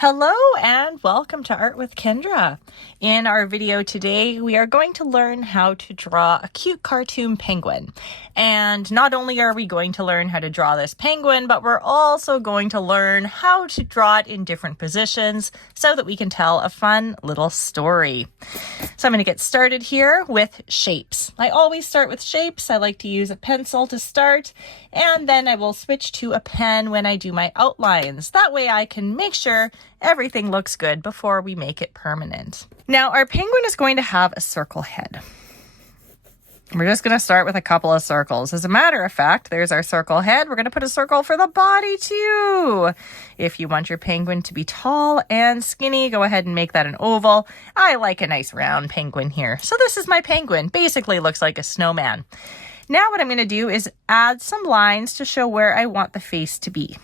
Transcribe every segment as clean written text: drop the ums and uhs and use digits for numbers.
Hello and welcome to Art with Kendra. In our video today, we are going to learn how to draw a cute cartoon penguin. And not only are we going to learn how to draw this penguin, but we're also going to learn how to draw it in different positions so that we can tell a fun little story. So I'm going to get started here with shapes. I always start with shapes. I like to use a pencil to start, and then I will switch to a pen when I do my outlines. That way I can make sure everything looks good before we make it permanent. Now our penguin is going to have a circle head. We're just going to start with a couple of circles. As a matter of fact, there's our circle head. We're going to put a circle for the body too. If you want your penguin to be tall and skinny, go ahead and make that an oval. I like a nice round penguin here. So this is my penguin. Basically looks like a snowman. Now what I'm going to do is add some lines to show where I want the face to be.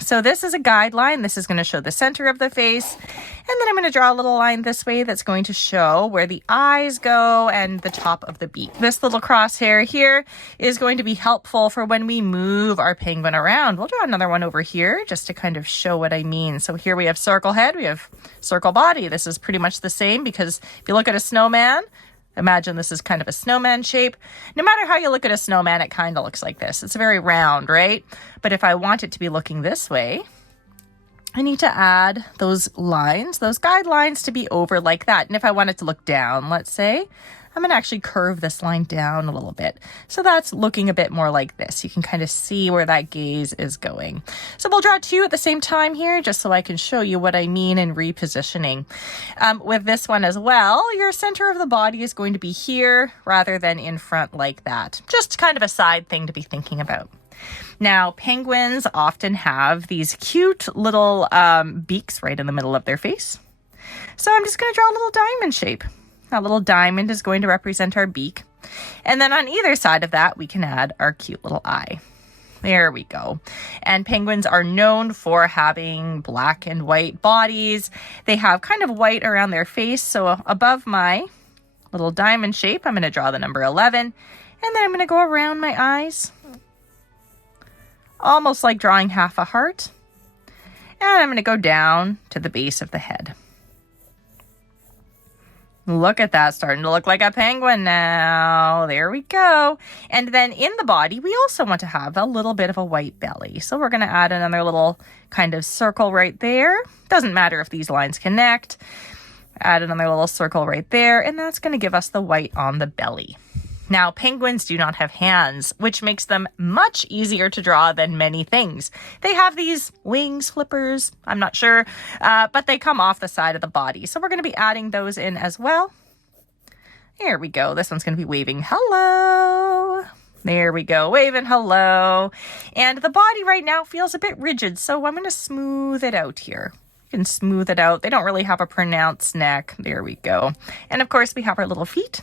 So this is a guideline. This is going to show the center of the face. And then I'm going to draw a little line this way that's going to show where the eyes go and the top of the beak. This little crosshair here is going to be helpful for when we move our penguin around. We'll draw another one over here just to kind of show what I mean. So here we have circle head, we have circle body. This is pretty much the same because if you look at a snowman, imagine this is kind of a snowman shape. No matter how you look at a snowman, it kind of looks like this. It's very round, right? But if I want it to be looking this way, I need to add those lines, those guidelines to be over like that. And if I want it to look down, let's say, I'm going to actually curve this line down a little bit. So that's looking a bit more like this. You can kind of see where that gaze is going. So we'll draw two at the same time here, just so I can show you what I mean in repositioning. With this one as well, your center of the body is going to be here rather than in front like that. Just kind of a side thing to be thinking about. Now, penguins often have these cute little beaks right in the middle of their face. So I'm just going to draw a little diamond shape. That little diamond is going to represent our beak. And then on either side of that, we can add our cute little eye. There we go. And penguins are known for having black and white bodies. They have kind of white around their face. So above my little diamond shape, I'm going to draw the number 11. And then I'm going to go around my eyes, almost like drawing half a heart. And I'm going to go down to the base of the head. Look at that, starting to look like a penguin now. There we go. And then in the body, we also want to have a little bit of a white belly. So we're going to add another little kind of circle right there. Doesn't matter if these lines connect. Add another little circle right there, and that's going to give us the white on the belly. Now, penguins do not have hands, which makes them much easier to draw than many things. They have these wings, flippers, I'm not sure, but they come off the side of the body. So we're going to be adding those in as well. There we go. This one's going to be waving hello. There we go, waving hello. And the body right now feels a bit rigid, so I'm going to smooth it out here. You can smooth it out. They don't really have a pronounced neck. There we go. And of course, we have our little feet.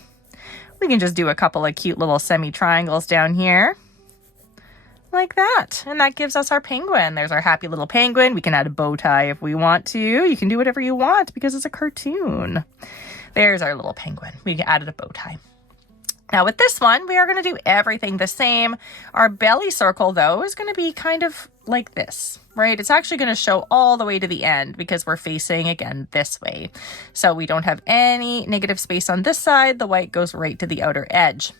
We can just do a couple of cute little semi-triangles down here. Like that. And that gives us our penguin. There's our happy little penguin. We can add a bow tie if we want to. You can do whatever you want because it's a cartoon. There's our little penguin. We added a bow tie. Now with this one, we are going to do everything the same. Our belly circle, though, is going to be kind of like this, right? It's actually going to show all the way to the end because we're facing, again, this way. So we don't have any negative space on this side. The white goes right to the outer edge.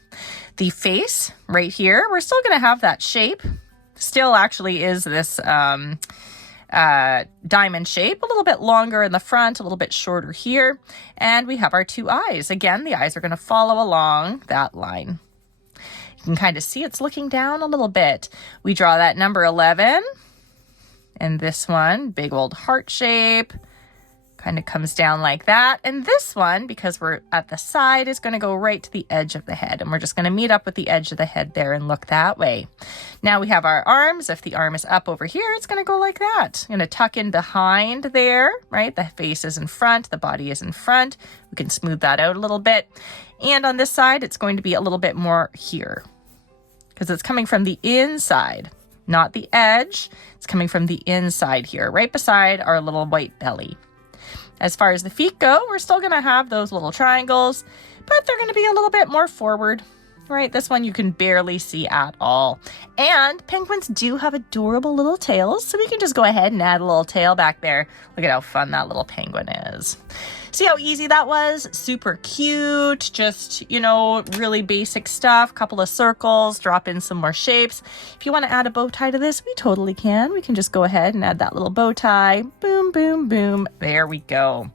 The face right here, we're still going to have that shape. Still actually is this diamond shape, a little bit longer in the front, a little bit shorter here. And we have our two eyes. Again, the eyes are going to follow along that line. You can kind of see it's looking down a little bit. We draw that number 11. And this one, big old heart shape, kind of comes down like that. And this one, because we're at the side, is going to go right to the edge of the head. And we're just going to meet up with the edge of the head there and look that way. Now we have our arms. If the arm is up over here, it's going to go like that. I'm going to tuck in behind there, right? The face is in front. The body is in front. We can smooth that out a little bit. And on this side, it's going to be a little bit more here because it's coming from the inside, not the edge. It's coming from the inside here, right beside our little white belly. As far as the feet go, we're still going to have those little triangles, but they're going to be a little bit more forward right? This one you can barely see at all. And penguins do have adorable little tails, so we can just go ahead and add a little tail back there. Look at how fun that little penguin is. See how easy that was? Super cute, just, you know, really basic stuff. Couple of circles, drop in some more shapes. If you want to add a bow tie to this, we totally can. We can just go ahead and add that little bow tie. Boom, boom, boom. There we go.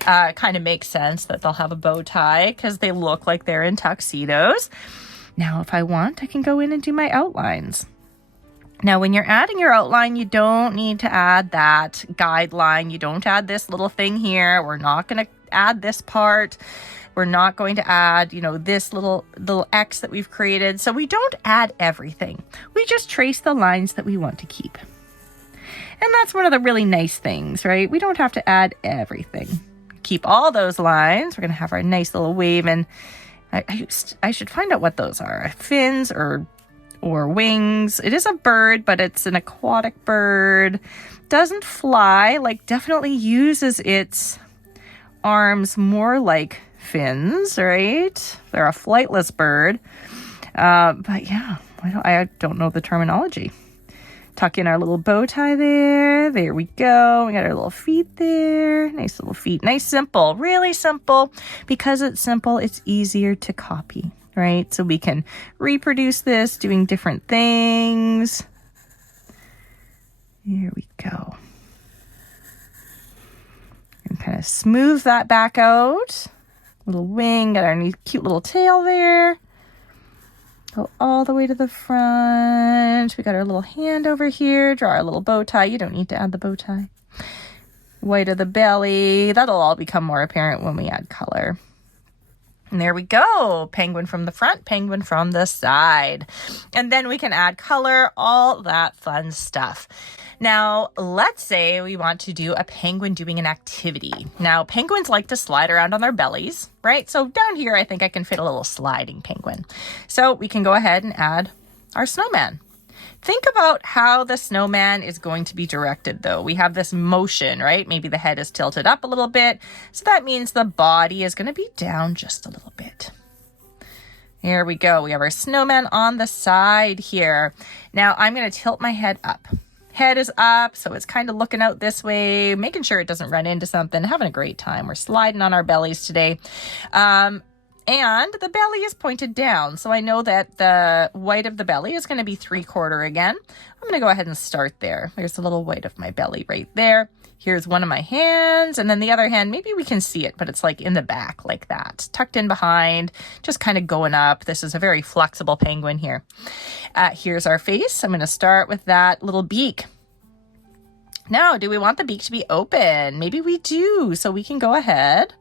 Kind of makes sense that they'll have a bow tie because they look like they're in tuxedos. Now, if I want, I can go in and do my outlines. Now, when you're adding your outline, you don't need to add that guideline. You don't add this little thing here. We're not going to add this part. We're not going to add, you know, this little X that we've created. So we don't add everything. We just trace the lines that we want to keep. And that's one of the really nice things, right? We don't have to add everything. Keep all those lines. We're going to have our nice little wave, and I should find out what those are. Fins or wings. It is a bird, but it's an aquatic bird. Doesn't fly, like definitely uses its arms more like fins, right? They're a flightless bird. But yeah, I don't know the terminology. Tuck in our little bow tie there. There we go. We got our little feet there. Nice little feet. Nice, simple, really simple. Because it's simple, it's easier to copy, right? So we can reproduce this doing different things. Here we go. And kind of smooth that back out. Little wing, got our cute little tail there. Go all the way to the front. We got our little hand over here. Draw our little bow tie. You don't need to add the bow tie. White of the belly. That'll all become more apparent when we add color. And there we go. Penguin from the front, penguin from the side. And then we can add color, all that fun stuff. Now, let's say we want to do a penguin doing an activity. Now, penguins like to slide around on their bellies, right? So down here, I think I can fit a little sliding penguin. So we can go ahead and add our snowman. Think about how the snowman is going to be directed, though. We have this motion, right? Maybe the head is tilted up a little bit. So that means the body is going to be down just a little bit. Here we go. We have our snowman on the side here. Now I'm going to tilt my head up. Head is up, so it's kind of looking out this way, making sure it doesn't run into something, having a great time. We're sliding on our bellies today. And the belly is pointed down, so I know that the white of the belly is going to be 3/4 again. I'm going to go ahead and start there. There's a little white of my belly right there. Here's one of my hands, and then the other hand, maybe we can see it, but it's like in the back like that, tucked in behind, just kind of going up. This is a very flexible penguin here. Here's our face. I'm going to start with that little beak. Now, do we want the beak to be open? Maybe we do, so we can go ahead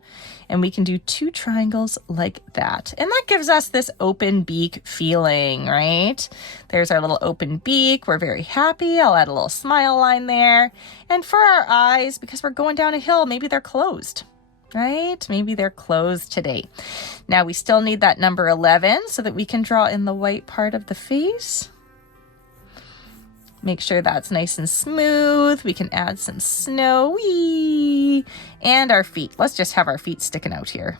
and we can do 2 triangles like that. And that gives us this open beak feeling, right? There's our little open beak. We're very happy. I'll add a little smile line there. And for our eyes, because we're going down a hill, maybe they're closed, right? Maybe they're closed today. Now we still need that number 11 so that we can draw in the white part of the face. Make sure that's nice and smooth. We can add some snow. Whee! And our feet. Let's just have our feet sticking out here.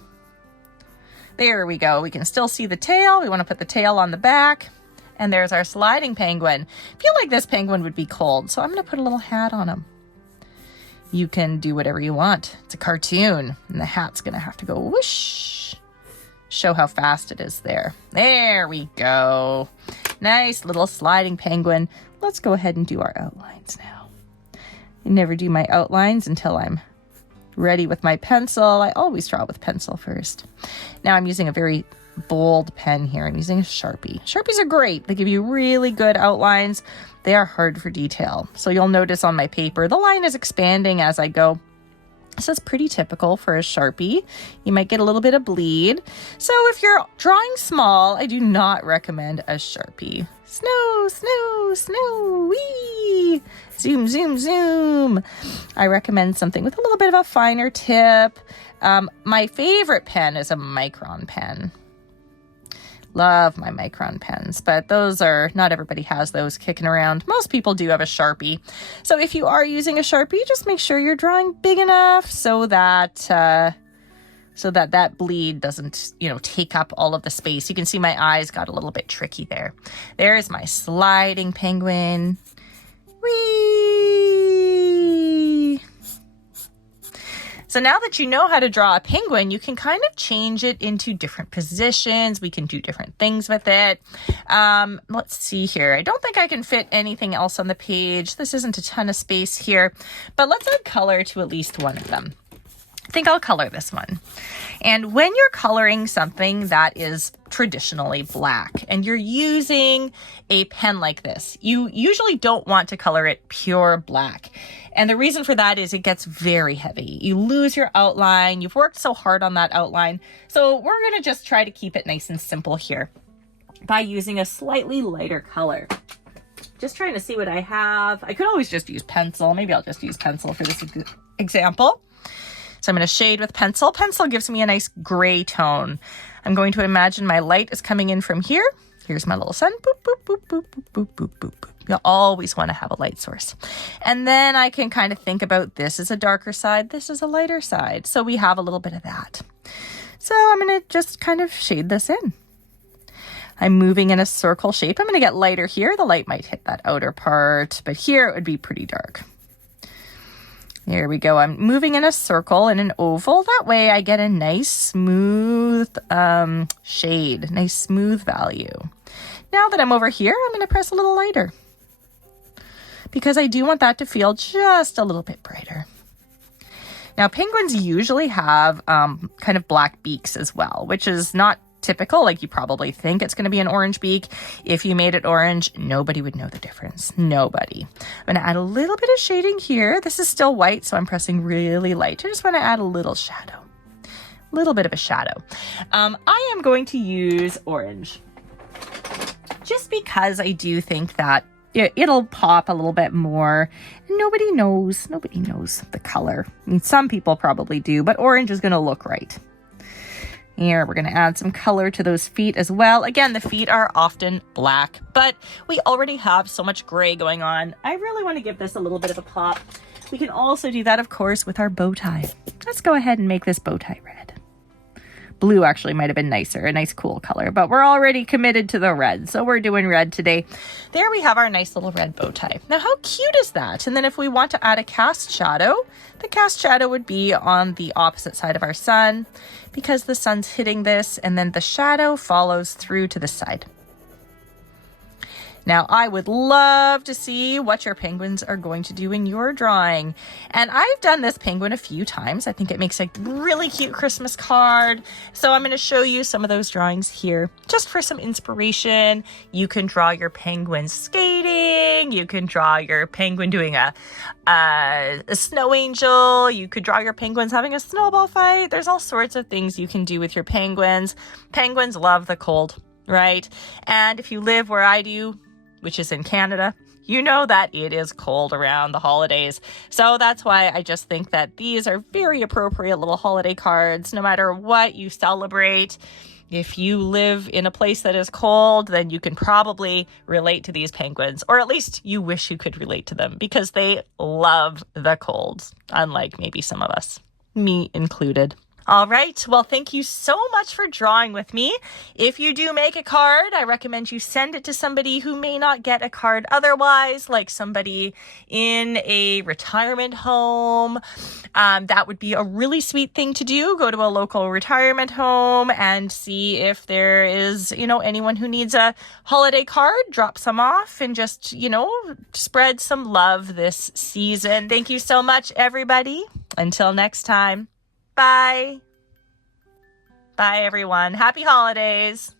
There we go. We can still see the tail. We want to put the tail on the back. And there's our sliding penguin. I feel like this penguin would be cold, so I'm going to put a little hat on him. You can do whatever you want. It's a cartoon, and the hat's going to have to go whoosh. Show how fast it is there. There we go. Nice little sliding penguin. Let's go ahead and do our outlines now. I never do my outlines until I'm ready with my pencil. I always draw with pencil first. Now I'm using a very bold pen here. I'm using a Sharpie. Sharpies are great. They give you really good outlines. They are hard for detail. So you'll notice on my paper, the line is expanding as I go. This is pretty typical for a Sharpie. You might get a little bit of bleed. So if you're drawing small, I do not recommend a Sharpie. Snow, snow, snow, wee! Zoom, zoom, zoom. I recommend something with a little bit of a finer tip. My favorite pen is a micron pen. Love my micron pens, but those are, not everybody has those kicking around. Most people do have a Sharpie. So if you are using a Sharpie, just make sure you're drawing big enough so that so that that bleed doesn't, take up all of the space. You can see my eyes got a little bit tricky there. There's my sliding penguin. Whee! So now that you know how to draw a penguin, you can kind of change it into different positions. We can do different things with it. Let's see here. I don't think I can fit anything else on the page. This isn't a ton of space here, but let's add color to at least one of them. I think I'll color this one. And when you're coloring something that is traditionally black and you're using a pen like this, you usually don't want to color it pure black. And the reason for that is it gets very heavy. You lose your outline. You've worked so hard on that outline. So we're going to just try to keep it nice and simple here by using a slightly lighter color. Just trying to see what I have. I could always just use pencil. Maybe I'll just use pencil for this example. So I'm going to shade with pencil. Pencil gives me a nice gray tone. I'm going to imagine my light is coming in from here. Here's my little sun. Boop, boop, boop, boop, boop, boop, boop, boop, boop. You'll always want to have a light source. And then I can kind of think about this is a darker side. This is a lighter side. So we have a little bit of that. So I'm going to just kind of shade this in. I'm moving in a circle shape. I'm going to get lighter here. The light might hit that outer part, but here it would be pretty dark. There we go. I'm moving in a circle in an oval. That way I get a nice smooth shade, nice smooth value. Now that I'm over here, I'm going to press a little lighter because I do want that to feel just a little bit brighter. Now, penguins usually have kind of black beaks as well, which is not typical. Like you probably think it's going to be an orange beak. If you made it orange, nobody would know the difference. Nobody. I'm going to add a little bit of shading here. This is still white, so I'm pressing really light. I just want to add a little shadow. A little bit of a shadow. I am going to use orange just because I do think that it'll pop a little bit more. Nobody knows the color. I mean, some people probably do, but orange is going to look right. Here, we're going to add some color to those feet as well. Again, the feet are often black, but we already have so much gray going on. I really want to give this a little bit of a pop. We can also do that, of course, with our bow tie. Let's go ahead and make this bow tie red. Blue actually might have been nicer, a nice cool color, but we're already committed to the red, so we're doing red today. There we have our nice little red bow tie. Now, how cute is that? And then if we want to add a cast shadow, the cast shadow would be on the opposite side of our sun because the sun's hitting this, and then the shadow follows through to the side. Now, I would love to see what your penguins are going to do in your drawing. And I've done this penguin a few times. I think it makes a really cute Christmas card. So I'm going to show you some of those drawings here just for some inspiration. You can draw your penguin skating. You can draw your penguin doing a snow angel. You could draw your penguins having a snowball fight. There's all sorts of things you can do with your penguins. Penguins love the cold, right? And if you live where I do, which is in Canada, you know that it is cold around the holidays. So that's why I just think that these are very appropriate little holiday cards, no matter what you celebrate. If you live in a place that is cold, then you can probably relate to these penguins, or at least you wish you could relate to them because they love the cold, unlike maybe some of us, me included. All right. Well, thank you so much for drawing with me. If you do make a card, I recommend you send it to somebody who may not get a card otherwise, like somebody in a retirement home. That would be a really sweet thing to do. Go to a local retirement home and see if there is, anyone who needs a holiday card. Drop some off and just, spread some love this season. Thank you so much, everybody. Until next time. Bye. Bye, everyone. Happy holidays.